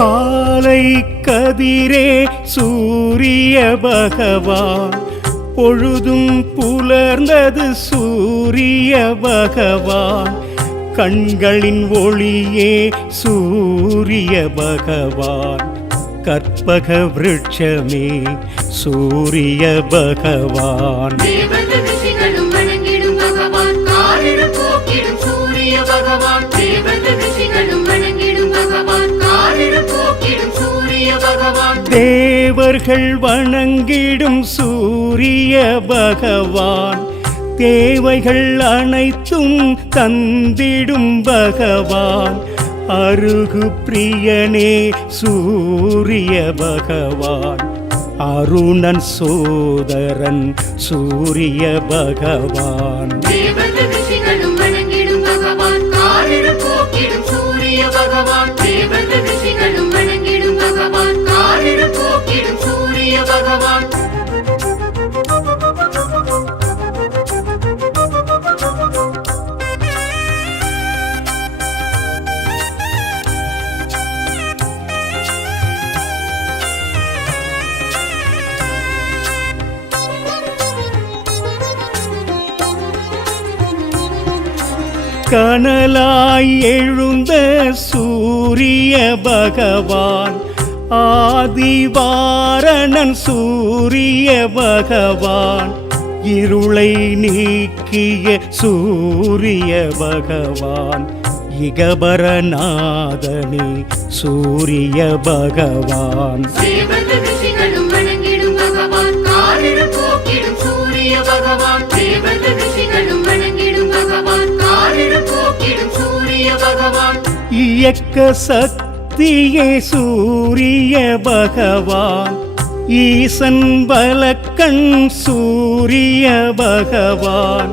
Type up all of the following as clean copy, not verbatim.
காலை கதிரே சூரிய பகவான், பொழுதும் புலர்ந்தது சூரிய பகவான், கண்களின் ஒளியே சூரிய பகவான், கற்பக விருட்சமே சூரிய பகவான். தேவர்கள் வணங்கிடும் சூரிய பகவான், தேவைகள் அனைத்தும் தந்திடும் பகவான், அருகு பிரியனே சூரிய பகவான், அருணன் சோதரன் சூரிய பகவான். கனலாய் எழுந்த சூரிய பகவான், ஆதிவாரணன் சூரிய பகவான், இருளை நீக்கிய சூரிய பகவான், இகபரநாதனே சூரிய பகவான். இயக்க சக்தியே சூரிய பகவான், ஈசன் பலக்கண் சூரிய பகவான்,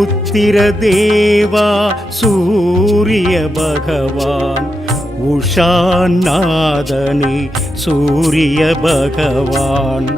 உத்திர தேவா சூரிய பகவான், உஷாநாதனே சூரிய பகவான்.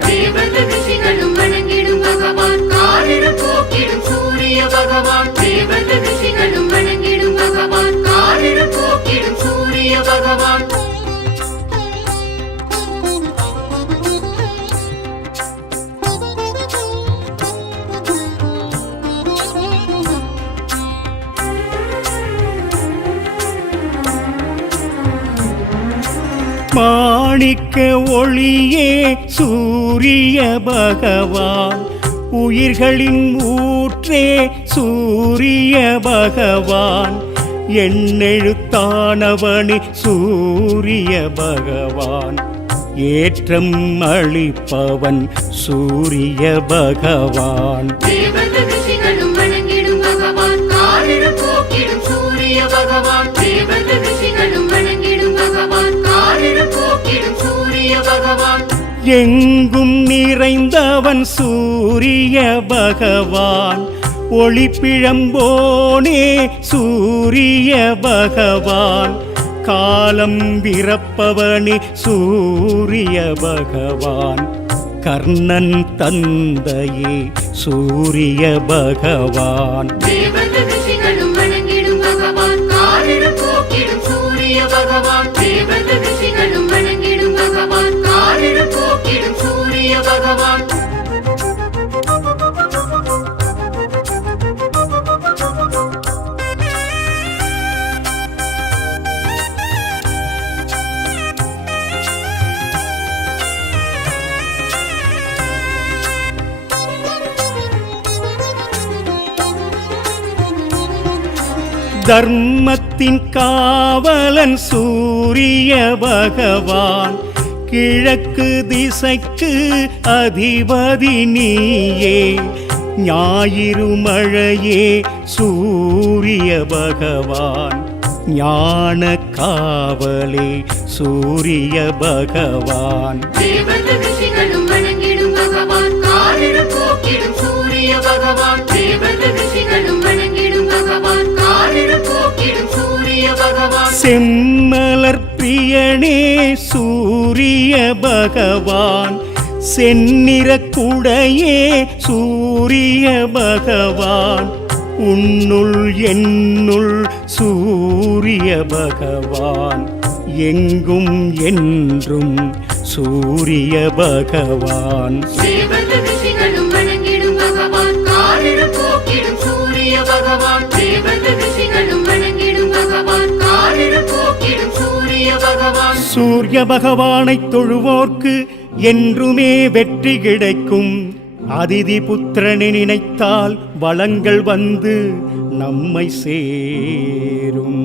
மாணிக்க ஒளியே சூரிய பகவான், உயிர்களின் ஊற்றே சூரிய பகவான், எண்ணெழுத்தானவனே சூரிய பகவான், ஏற்றம் அளிப்பவன் சூரிய பகவான். எங்கும் நிறைந்தவன் சூரிய பகவான், ஒளிப்பிழம்போனே சூரிய பகவான், காலம் பிறப்பவனே சூரிய பகவான், கர்ணன் தந்தையே சூரிய பகவான். தர்மத்தின் காவலன் சூரிய பகவான், கிழக்கு திசைக்கு அதிபதி நீயே, ஞாயிறு மழையே சூரிய பகவான், ஞான காவலே சூரிய பகவான். செம்மலர் பிரியனே சூரிய பகவான், செந்நிற குடையே சூரிய பகவான், உன்னுள் என்னுள் சூரிய பகவான், எங்கும் என்றும் சூரிய பகவான். தேவர்கள் ரிஷிகளும் வணங்கிடும் பகவான், காரிருள் போக்கிடும் சூரிய பகவான். தேவர்கள் ரிஷிகளும் வணங்கிடும் பகவான், காரிருள் போக்கிடும் சூரிய பகவான். சூரிய பகவானை தொழுவோர்க்கு என்றுமே வெற்றி கிடைக்கும். அதிதி புத்திரனை நினைத்தால் வளங்கள் வந்து நம்மை சேரும்.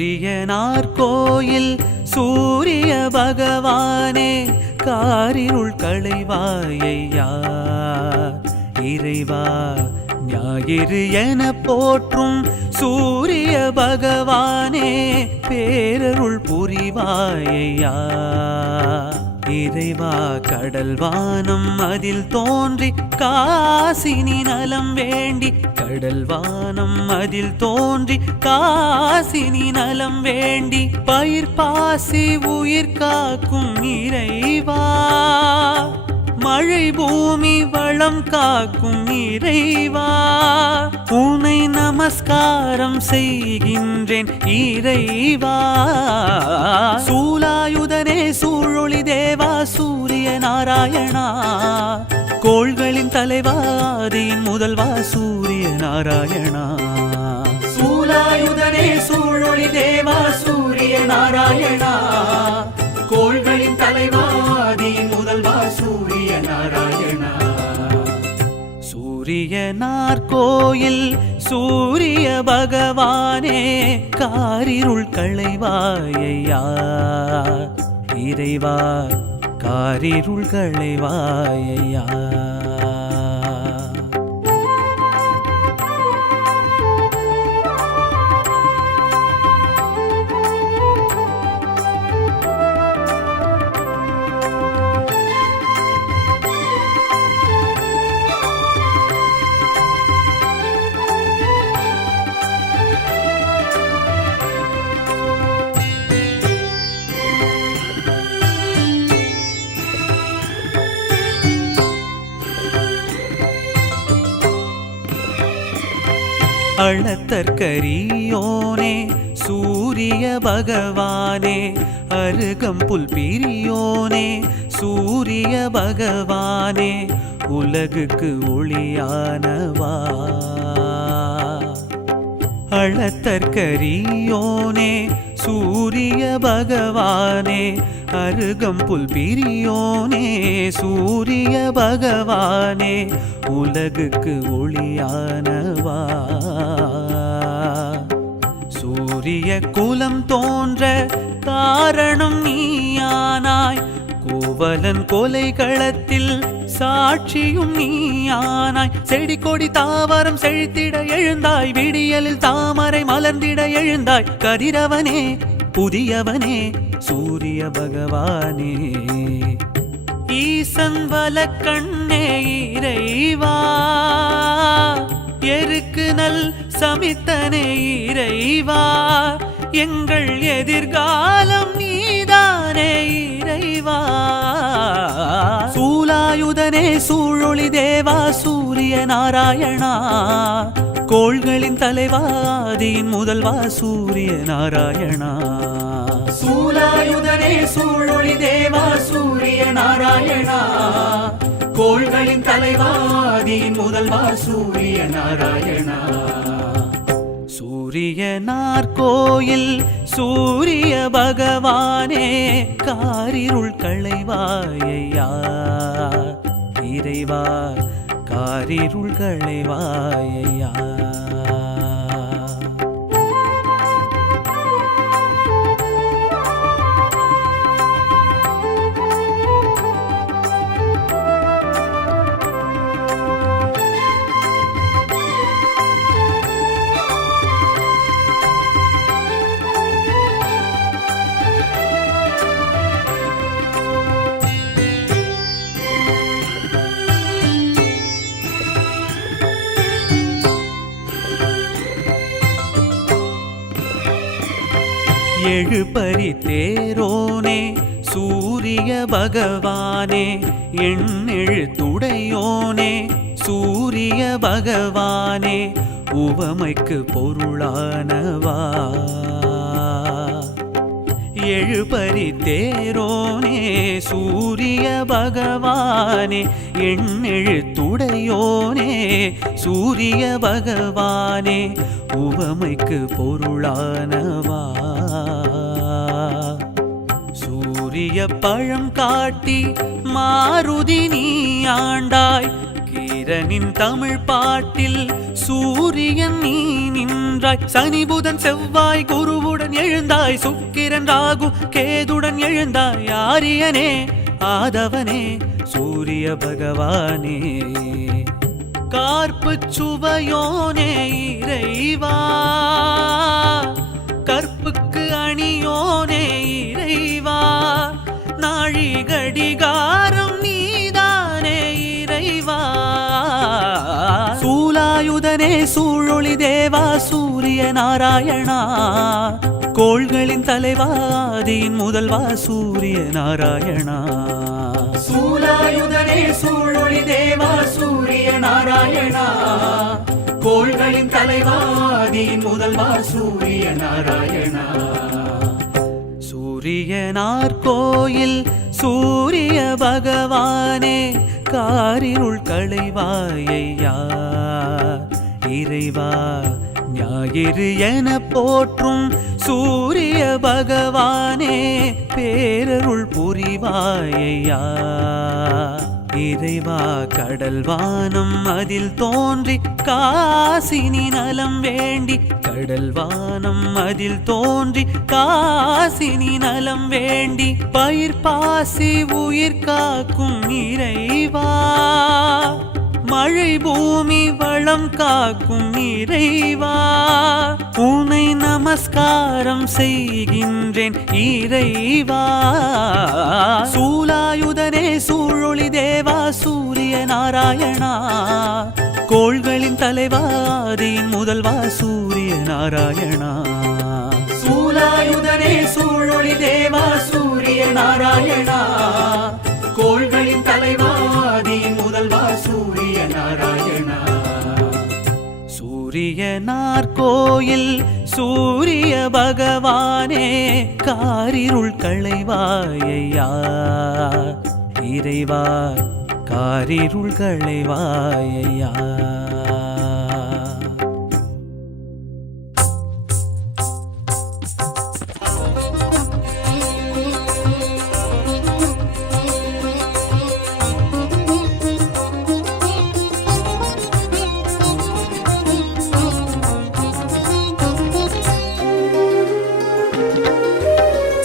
சூரியனார் கோயில் சூரிய பகவானே காரிருள் களைவாயையா இறைவா ஞாயிறு என போற்றும் சூரிய பகவானே பேரருள் புரிவாயையா இறைவா கடல் வானம் அதில் தோன்றி காசினி நலம் வேண்டி கடல் வானம் அதில் தோன்றி காசினி நலம் வேண்டி பயிர் பாசி உயிர் காக்கும் இறைவா மழை பூமி வளம் காக்கும் இறைவா உன்னை நமஸ்காரம் செய்கின்றேன் இறைவா சூலாயுதனே சூழொளி தேவா சூரிய நாராயணா கோள்களின் தலைவா ஆதியின் முதல்வா சூரிய நாராயணா சூலாயுதனே சூழொளி தேவா சூரிய நாராயணா கோள்களின் தலைவா ஆதியின் முதல்வா சூரிய நாராயணா சூரியனார் கோயில் சூரிய பகவானே காரிருள் களைவாயையா இறைவா காரிருள் களைவாயையா அளத்தற்கரியோனே சூரிய பகவானே அருகம்புல் பிரியோனே சூரிய பகவானே உலகுக்கு ஒளியானவா அளத்தற்கரியோனே சூரிய பகவானே அருகம்புல் பிரியோனே சூரிய பகவானே உலகுக்கு ஒளியானவா சூரிய குலம் தோன்ற காரணம் நீயானாய் கோவலன் கொலைகளத்தில் சாட்சியும் நீயானாய் செடி கொடி தாவரம் செழித்திட எழுந்தாய் விடியலில் தாமரை மலர்ந்திட எழுந்தாய் கதிரவனே புதியவனே சூரிய பகவானே ஈசன் வலக்கண்ணே இறைவா எருக்கு நல் சமித்தனே இறைவா எங்கள் எதிர்காலம் நீதானே இறைவா சூலாயுதனே சூழொளி தேவா சூரிய நாராயணா கோள்களின் தலைவா ஆதியின் முதல்வா சூரிய நாராயணா சூலாயுதனே சூழொளி தேவா சூரிய நாராயணா கோள்களின் தலைவா ஆதியின் முதல்வா சூரிய நாராயணா சூரியனார் கோயில் சூரிய பகவானே காரிருள் களைவாயையா இறைவா காரிருள் களைவாயையா எழுபறி தேரோனே சூரிய பகவானே எண்ணெழுத்துடையோனே சூரிய பகவானே உவமைக்கு பொருளானவா எழுபறி தேரோனே சூரிய பகவானே எண்ணெழுத்துடையோனே சூரிய பகவானே உவமைக்கு பொருளானவா சூரிய பழம் காட்டி மாருதி நீ ஆண்டாய் கீர சேரனின் தமிழ் பாட்டில் சூரியன் நீ நின்றாய், சனி புதன் செவ்வாய் குருவுடன் எழுந்தாய், சுக்கிரன் ராகு கேதுடன் எழுந்தாய், ஆரியனே ஆதவனே சூரிய பகவானே, கார்ப்பு சுவையோனே இறைவா, கற்புக்கு அணியோனே இறைவா, நாழிகடிகாரம் நீதானே இறைவா, சூலாயுதனே சூழொளி தேவா சூரிய நாராயணா, கோள்களின் தலைவா ஆதியின் முதல்வா சூரிய நாராயணா, சூலாயுதனே சூழொளி தேவா சூரிய நாராயணா, கோள்களின் தலைவா ஆதியின் முதல்வா சூரிய நாராயணா, சூரியனார் கோயில் சூரிய பகவானே காரிருள் களைவாயையா இறைவா, ஞாயிறு என போற்றும் சூரிய பகவானே பேரருள் புரிவாயையா இறைவா, கடல் வானம் அதில் தோன்றி காசினி நலம் வேண்டி, கடல் வானம் அதில் தோன்றி காசினி நலம் வேண்டி, பயிர் பாசி உயிர் காக்கும் இறைவா, மழை பூமி வளம் காக்கும் இறைவா, உன்னை நமஸ்காரம் செய்கின்றேன் இறைவா, சூலாயுதனே சூழொளி தேவா சூரிய நாராயணா, கோள்களின் தலைவா ஆதியின் முதல்வா சூரிய நாராயணா, சூலாயுதனே சூழொளி தேவா சூரிய நாராயணா, கோள்களின் தலைவா ஆதியின் முதல்வா சூரிய நாராயணா, சூரியனார் கோயில் சூரிய பகவானே காரிருள் களைவாயையா இறைவா, காரிருள் களைவாயையா.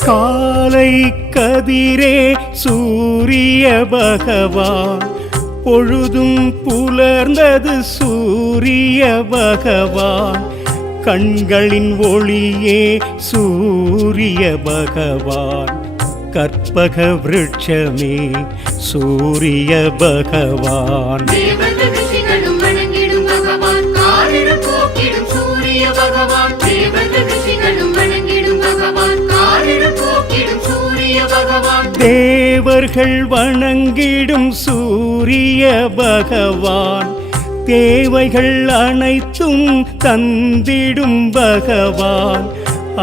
காலை கதிரே சூரிய பகவான், பொழுதும் புலர்ந்தது சூரிய பகவான், கண்களின் ஒளியே சூரிய பகவான், கற்பக விருட்சமே சூரிய பகவான், தேவர்கள் ரிஷிகளும் வணங்கிடும் பகவான், காரிருள் போக்கிடும் சூரிய பகவான், தேவர்கள் ரிஷிகளும் வணங்கிடும் பகவான், காரிருள் போக்கிடும் சூரிய பகவான், தேவர்கள் வணங்கிடும் சூரிய பகவான், தேவைகள் அனைத்தும் தந்திடும் பகவான்,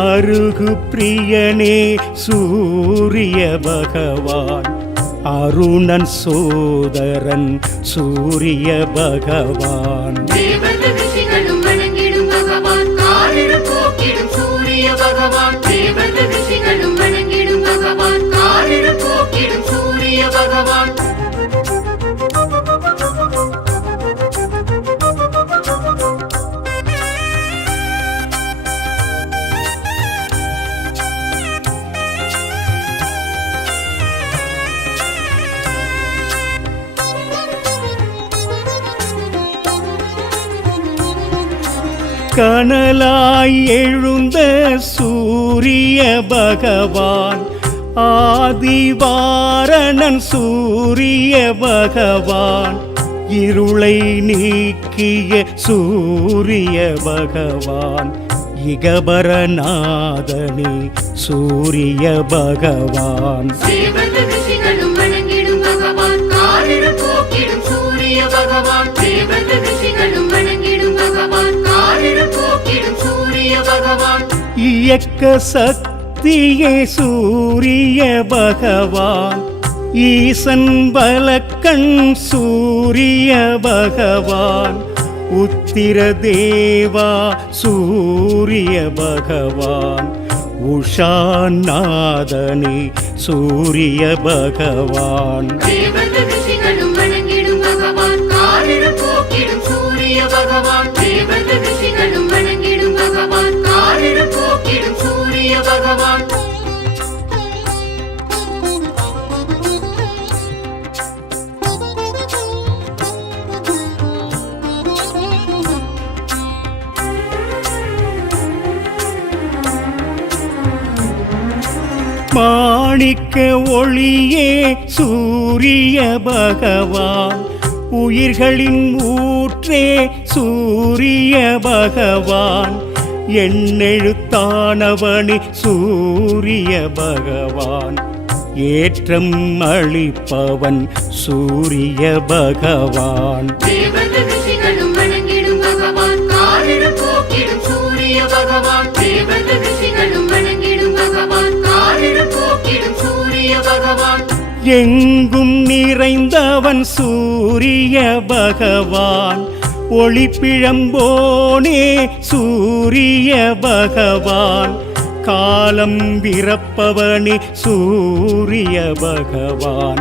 அருகு பிரியனே சூரிய பகவான், அருணன் சோதரன் சூரிய பகவான், தேவர்கள் ரிஷிகளும் வணங்கிடும் பகவான், காரிருள் போக்கிடும் சூரிய பகவான், தேவர்கள் ரிஷிகளும் வணங்கிடும் பகவான், காரிருள் போக்கிடும் சூரிய பகவான், கனலாய் எழுந்த சூரிய பகவான், ஆதிவாரணன் சூரிய பகவான், இருளை நீக்கிய சூரிய பகவான், இகபரநாதனே சூரிய பகவான், தேவர்கள் ரிஷிகளும் வணங்கிடும் பகவான், காரிருள் போக்கிடும் சூரிய பகவான், தேவர்கள் ரிஷிகளும் வணங்கிடும் பகவான், காரிருள் போக்கிடும் சூரிய பகவான், இயக்க சக்தியே சூரிய பகவான், ஈசன் பலக்கண் சூரிய பகவான், உத்திர தேவா சூரிய பகவான், உஷாநாதனே சூரிய பகவான், தேவர்கள் ரிஷிகளும் வணங்கிடும் பகவான், காரிருள் பகவான் தேவர்கள் ரிஷிகளும் வணங்கிடும் பகவான் காரிருள் போக்கிடும் சூரிய பகவான் மாணிக்க ஒளியே சூரிய பகவான் உயிர்களின் ஊற்றே சூரிய பகவான் எண்ணெழுத்தானவனி சூரிய பகவான் ஏற்றம் அளிப்பவன் சூரிய பகவான் தேவர்கள் ரிஷிகளும் வணங்கிடும் பகவான் காரிருள் போக்கிடும் சூரிய பகவான் தேவர்கள் ரிஷிகளும் வணங்கிடும் பகவான் காரிருள் போக்கிடும் சூரிய பகவான் எங்கும் நிறைந்தவன் சூரிய பகவான் ஒளிப்பிழம்போனே சூரிய பகவான் காலம் விரப்பவனே சூரிய பகவான்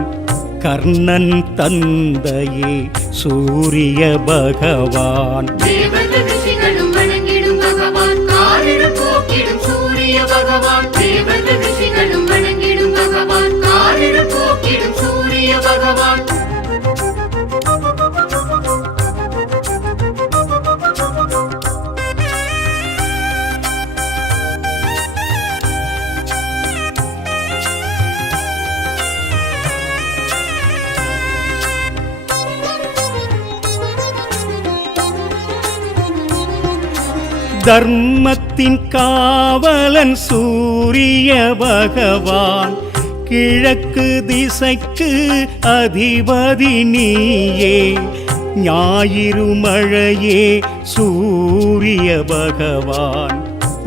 கர்ணன் தந்தையே சூரிய பகவான் தேவர்கள் ரிஷிகளும் வணங்கிடும் பகவான் காரிருள் போக்கிடும் சூரிய பகவான் தேவர்கள் ரிஷிகளும் வணங்கிடும் பகவான் காரிருள் போக்கிடும் சூரிய பகவான் தர்மத்தின் காவலன் சூரிய பகவான் கிழக்கு திசைக்கு அதிபதி நீயே ஞாயிறு மழையே சூரிய பகவான்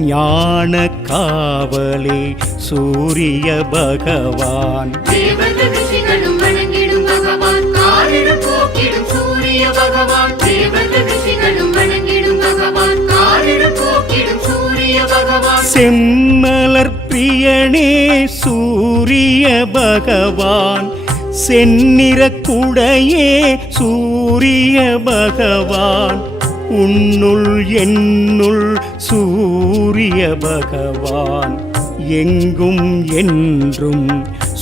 ஞான காவலே சூரிய பகவான் தேவர்கள் ரிஷிகளும் வணங்கிடும் பகவான் காரிருள் போக்கிடும் சூரிய பகவான் தேவர்கள் ரிஷிகளும் வணங்கிடும் பகவான் காரிருள் போக்கிடும் சூரிய பகவான் செம்மலர் பிரியனே சூரிய பகவான் செந்நிற குடையே சூரிய பகவான் உன்னுள் என்னுள் சூரிய பகவான் எங்கும் என்றும்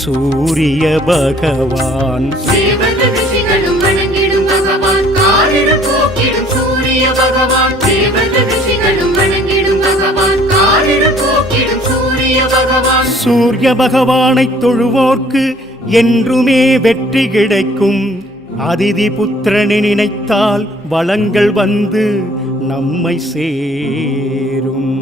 சூரிய பகவான் தேவர்கள் ரிஷிகளும் வணங்கிடும் பகவான் காரிருள் போக்கிடும் சூரிய பகவான் தேவர்கள் ரிஷிகளும் வணங்கிடும் பகவான் காரிருள் போக்கிடும் சூரிய பகவான் சூரிய பகவானை தொழுவோர்க்கு என்றுமே வெற்றி கிடைக்கும் அதிதி புத்திரனை நினைத்தால் வளங்கள் வந்து நம்மை சேரும்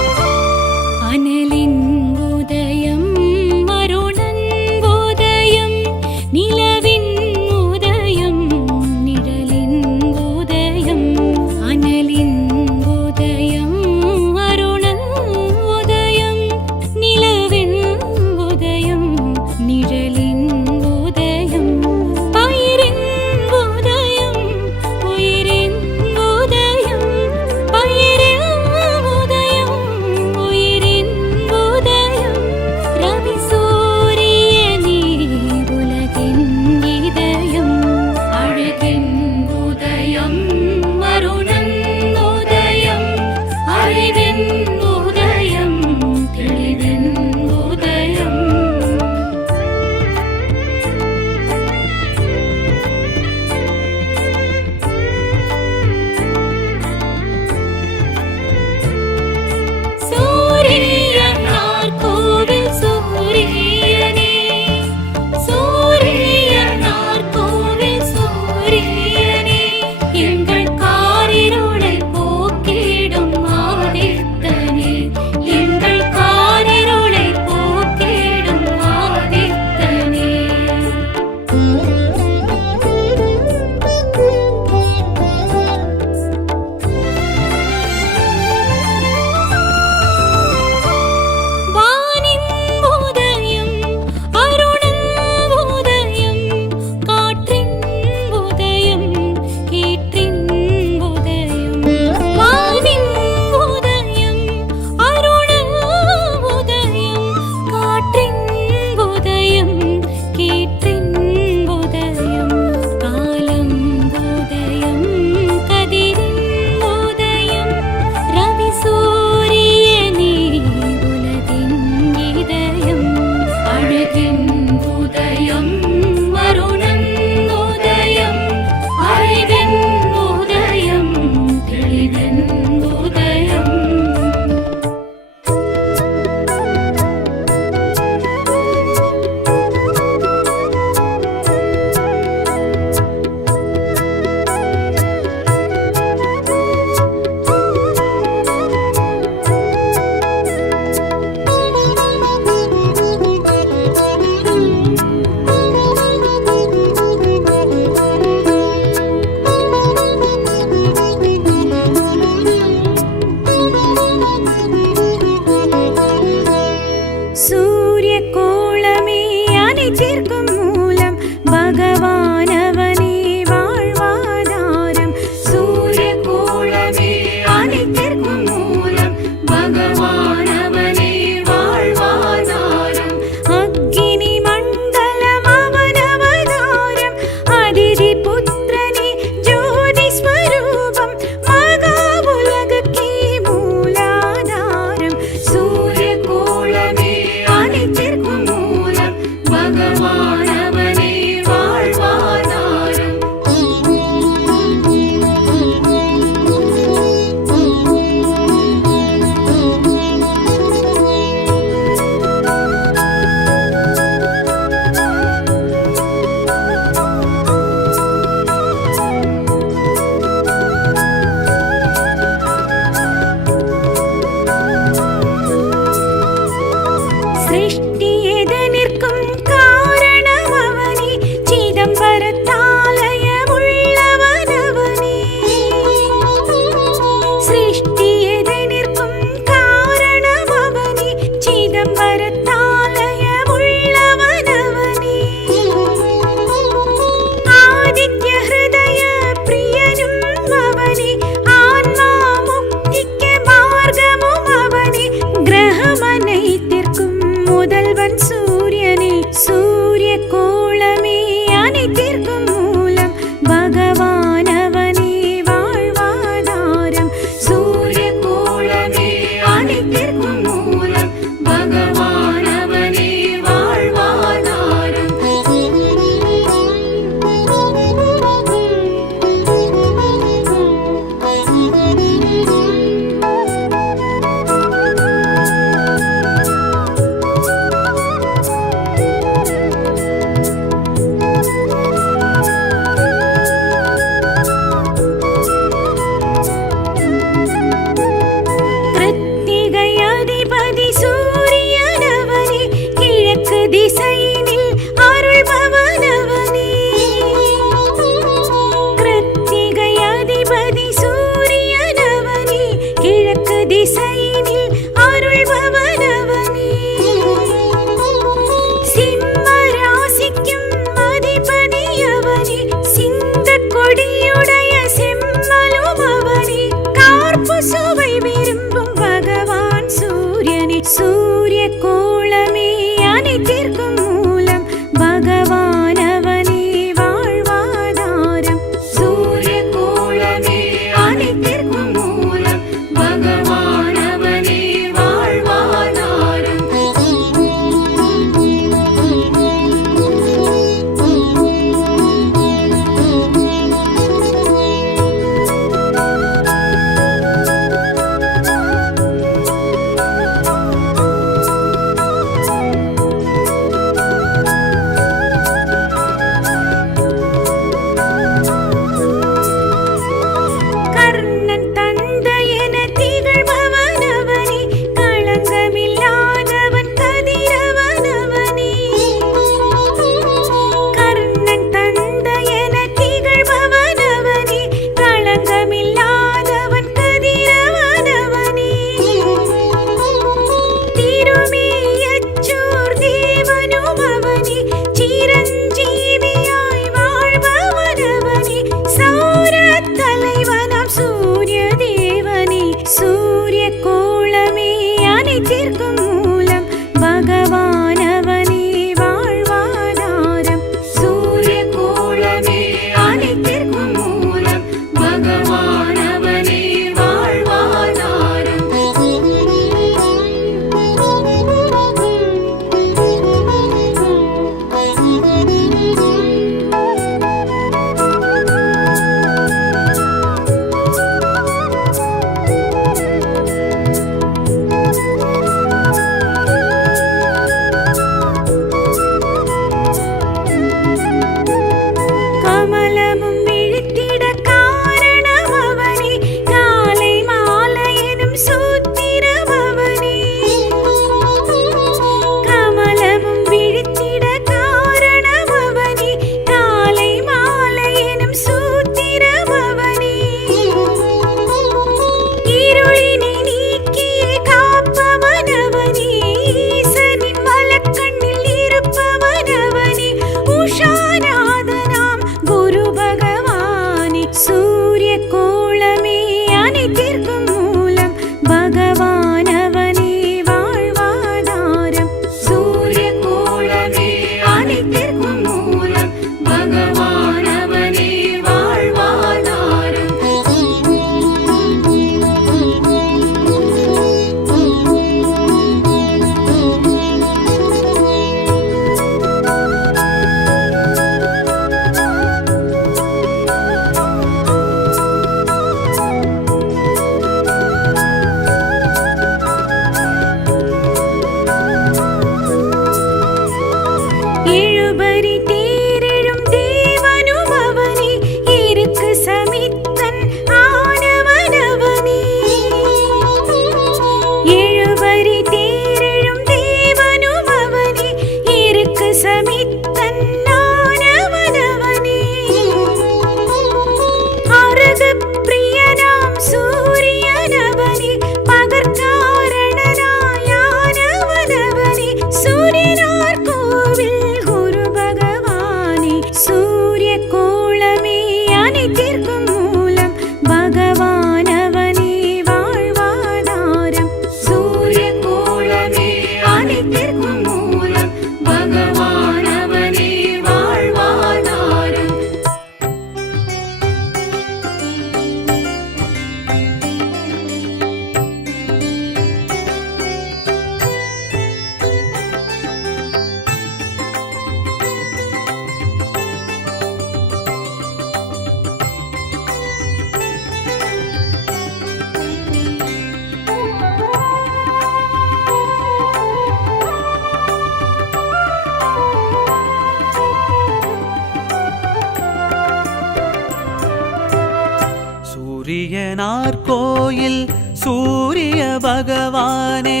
சூரியனார் கோயில் சூரிய பகவானே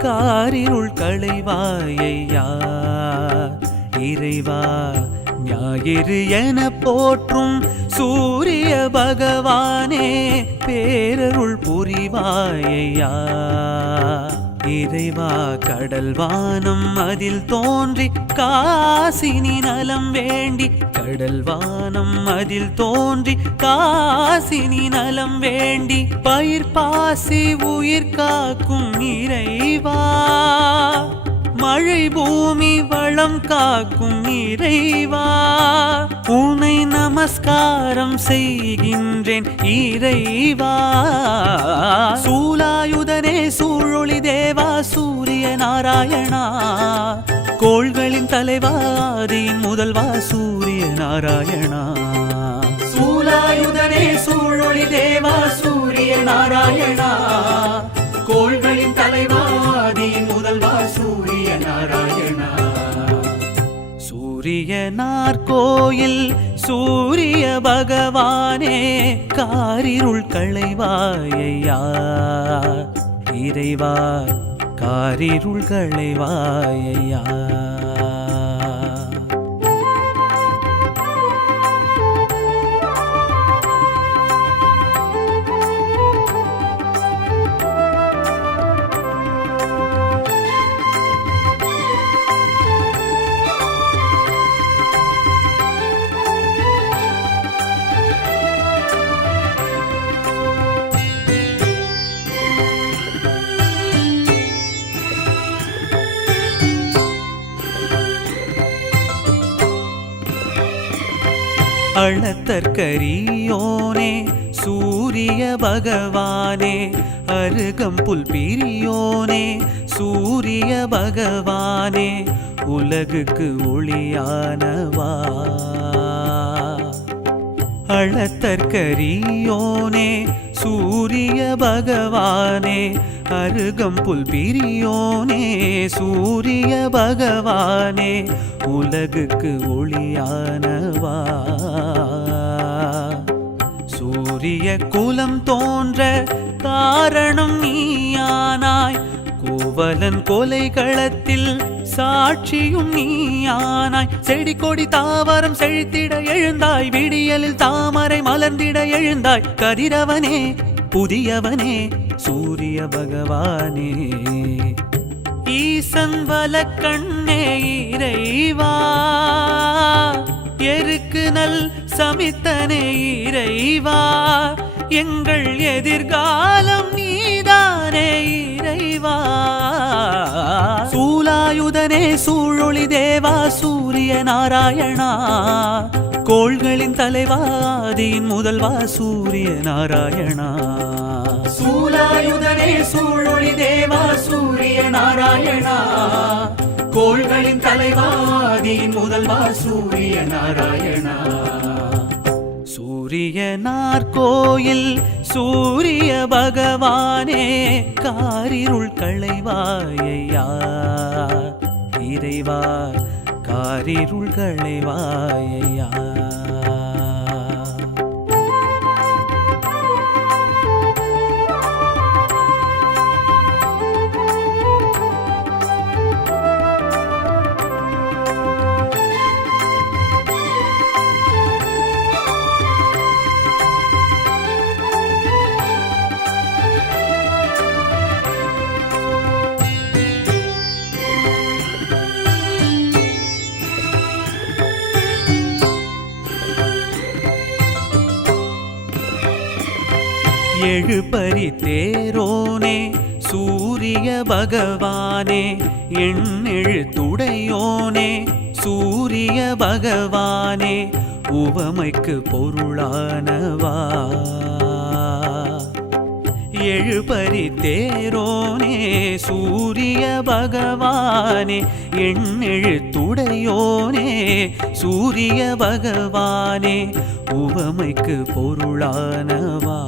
காரிருள் களைவாயையா இறைவா ஞாயிறு என போற்றும் சூரிய பகவானே பேரருள் புரிவாயையா இறைவா கடல் வானம் அதில் தோன்றி காசினி நலம் வேண்டி கடல் வானம் அதில் தோன்றி காசினி நலம் வேண்டி பயிர் பாசி உயிர் காக்கும் இறைவா மழை பூமி வளம் காக்கும் இறைவா உன்னை நமஸ்காரம் செய்கின்றேன் இறைவா சூலாயுதனே சூழொளி தேவா சூரிய நாராயணா கோள்களின் தலைவாதியின் முதல்வா சூரிய நாராயணா சூலாயுதனே சூழொளி தேவா சூரிய நாராயணா கோள்களின் தலைவாதியின் முதல்வா சூரிய நாராயணா சூரியனார் கோயில் சூரிய பகவானே காரிருள் களைவாயையா இறைவா காரிருள் களைவாயையா அளத்தற்கரியோனே சூரிய பகவானே அருகம்புல் பிரியோனே சூரிய பகவானே உலகுக்கு ஒளியானவா அளத்தற்கரியோனே சூரிய பகவானே அருகம்புல் பிரியோனே சூரிய பகவானே உலகுக்கு ஒளியானவா சூரிய குலம் தோன்ற காரணம் நீயானாய் கோவலன் கொலைகளத்தில் சாட்சியும் நீயானாய் செடி கொடி தாவரம் செழித்திட எழுந்தாய் விடியலில் தாமரை மலர்ந்திட எழுந்தாய் கதிரவனே புதியவனே சூரிய பகவானே ஈசன் வலக்கண்ணே இறைவா எருக்கு நல் சமித்தனே இறைவா எங்கள் எதிர்காலம் நீதானே இறைவா சூலாயுதனே சூழொளி தேவா சூரிய நாராயணா கோள்களின் தலைவாதியின் முதல்வா சூரிய நாராயணா சூலாயுதனே சூழொளி தேவா சூரிய நாராயணா கோள்களின் தலைவாதியின் முதல்வா சூரிய நாராயணா சூரியனார் கோயில் சூரிய பகவானே காரிருள் களைவாயையா இறைவா காரிருள் களைவாயையா எழுபறி தேரோனே சூரிய பகவானே எண்ணெழுத்துடையோனே சூரிய பகவானே உவமைக்கு பொருளானவா எழுபறி தேரோனே சூரிய பகவானே எண்ணெழுத்துடையோனே சூரிய பகவானே உவமைக்கு பொருளானவா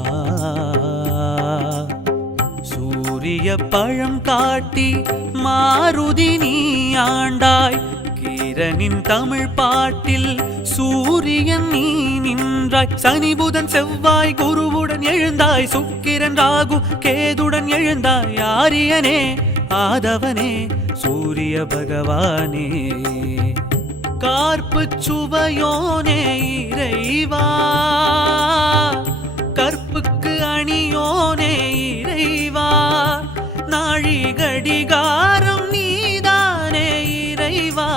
சூரிய பழம் காட்டி மாருதி நீ ஆண்டாய் கீரனின் தமிழ் பாட்டில் சூரியன் நீ நின்றாய், சனி புதன் செவ்வாய் குருவுடன் எழுந்தாய், சுக்கிரன் ராகு கேதுடன் எழுந்தாய், ஆரியனே ஆதவனே சூரிய பகவானே. கார்ப்பு சுவையோனே இறைவா, கற்புக்கு அணியோனே இறைவா, நாழி கடிகாரம் நீதானே இறைவா.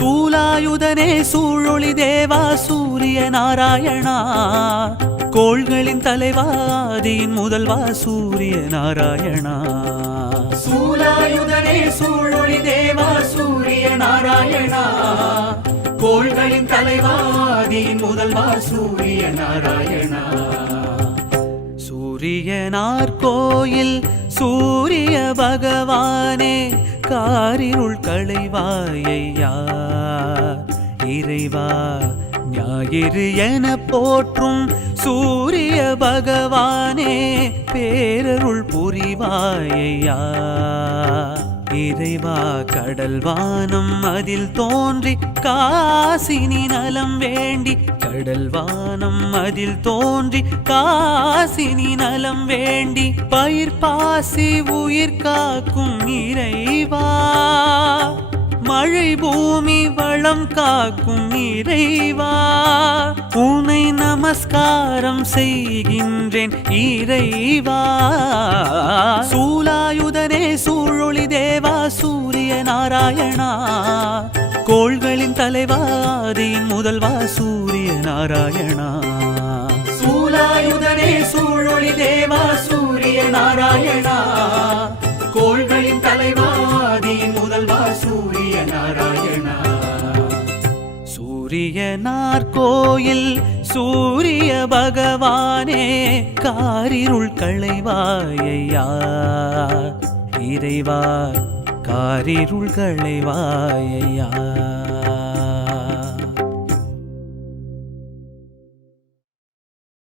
சூலாயுதனே சூழொளி தேவா சூரிய நாராயணா, கோள்களின் தலைவா ஆதியின் முதல்வா சூரிய நாராயணா. சூலாயுதனே சூழொளி தேவா சூரிய நாராயணா, கோள்களின் தலைவா ஆதியின் முதல்வா சூரிய நாராயணா. சூரியனார் கோயில் சூரிய பகவானே, காரிருள் களைவாயையா இறைவா. ஞாயிறு என போற்றும் சூரிய பகவானே, பேரருள் புரிவாயையா இறைவா. கடல் வானம் அதில் தோன்றி காசினி நலம் வேண்டி, கடல் வானம் அதில் தோன்றி காசினி நலம் வேண்டி, பயிர் பாசி உயிர் காக்கும் இறைவா, மழை பூமி வளம் காக்கும் இறைவா. உன்னை நமஸ்காரம் செய்கின்றேன் இறைவா. சூலாயுதனே சூழொளி தேவா சூரிய நாராயணா, கோள்களின் தலைவா ஆதியின் முதல்வா சூரிய நாராயணா. சூலாயுதனே சூழொளி தேவா சூரிய நாராயணா, கோள்களின் தலைவா ஆதியின் முதல்வா சூரிய நாராயணா. சூரியனார் கோயில் சூரிய பகவானே, காரிருள் களைவாயையா இறைவா, காரிருள் களைவாயையா.